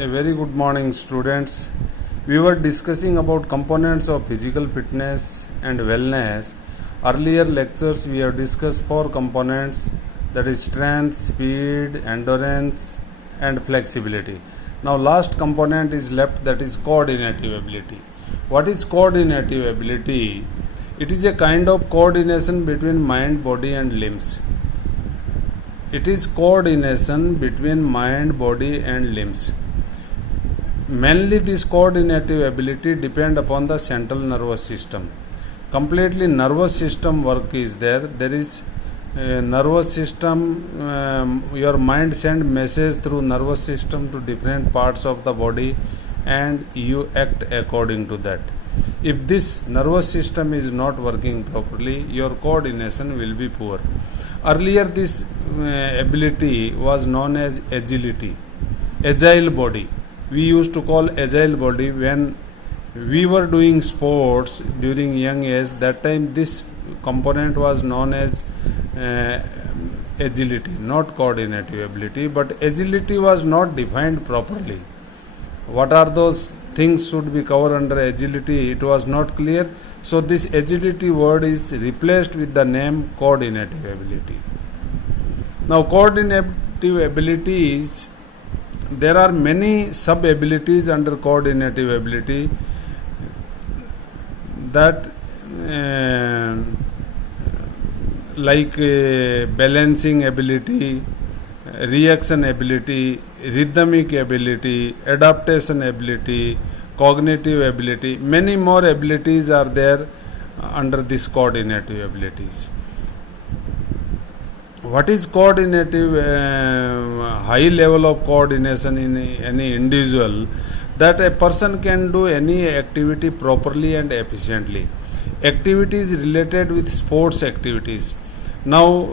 A very good morning, students. We were discussing about components of physical fitness and wellness. Earlier lectures we have discussed four components, that is strength, speed, endurance and flexibility. Now last component is left, that is coordinative ability. What is coordinative ability? It is a kind of coordination between mind, body and limbs. It is coordination between mind, body and limbs. Mainly this coordinative ability depend upon the central nervous system. Completely nervous system work is there. There is nervous system, your mind send message through nervous system to different parts of the body and you act according to that. If this nervous system is not working properly, your coordination will be poor. Earlier this ability was known as agility, agile body. We used to call agile body when we were doing sports during young age. That time this component was known as agility, not coordinative ability, but agility was not defined properly. What are those things should be covered under agility? It was not clear. So this agility word is replaced with the name coordinative ability. Now coordinative ability is, there are many sub abilities under coordinative ability, that like balancing ability, reaction ability, rhythmic ability, adaptation ability, cognitive ability. Many more abilities are there under this coordinative abilities. What is coordinative? High level of coordination in any individual, that a person can do any activity properly and efficiently. Activities related with sports activities. Now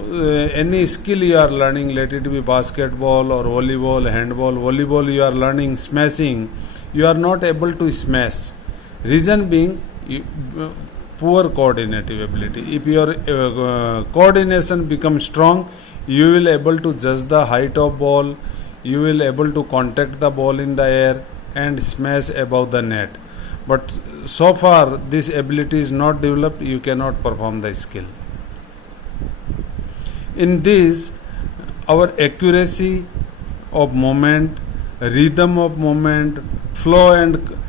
any skill you are learning, let it be basketball or volleyball, handball. Volleyball you are learning smashing, you are not able to smash. Reason being poor coordinative ability. If your coordination becomes strong, you will able to judge the height of ball, you will able to contact the ball in the air and smash above the net. But so far this ability is not developed, you cannot perform the skill. In this, our accuracy of movement, rhythm of movement, flow and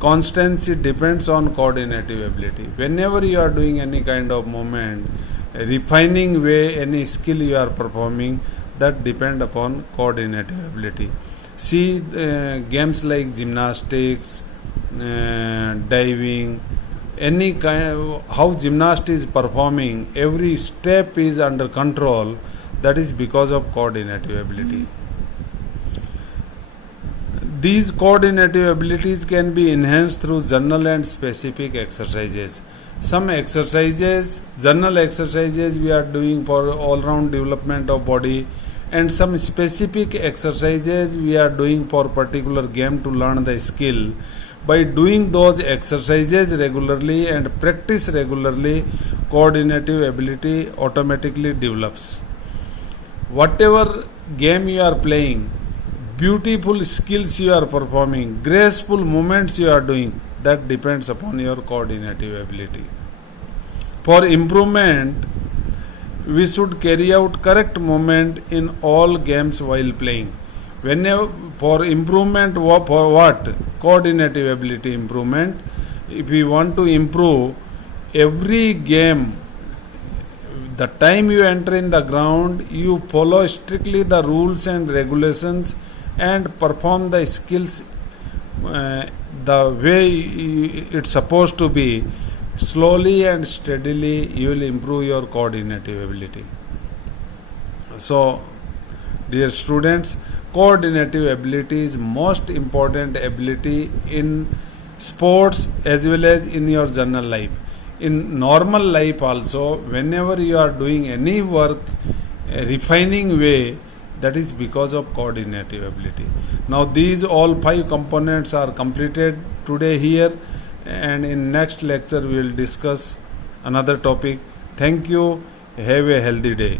constancy depends on coordinative ability. Whenever you are doing any kind of movement, refining way, any skill you are performing, that depend upon coordinative ability. See games like gymnastics, diving, any kind, how gymnast is performing, every step is under control. That is because of coordinative ability. These coordinative abilities can be enhanced through general and specific exercises. Some exercises, general exercises we are doing for all-round development of body, and some specific exercises we are doing for particular game to learn the skill. By doing those exercises regularly and practice regularly, coordinative ability automatically develops. Whatever game you are playing, beautiful skills you are performing, graceful movements you are doing, that depends upon your coordinative ability. For improvement, we should carry out correct movement in all games while playing. Whenever, for improvement, for what? Coordinative ability improvement. If we want to improve, every game, the time you enter in the ground, you follow strictly the rules and regulations and perform the skills the way it's supposed to be. Slowly and steadily you will improve your coordinative ability. So dear students, coordinative ability is most important ability in sports as well as in your general life. In normal life also, whenever you are doing any work refining way, that is because of coordinative ability. Now these all 5 components are completed today here, and in next lecture we will discuss another topic. Thank you. Have a healthy day.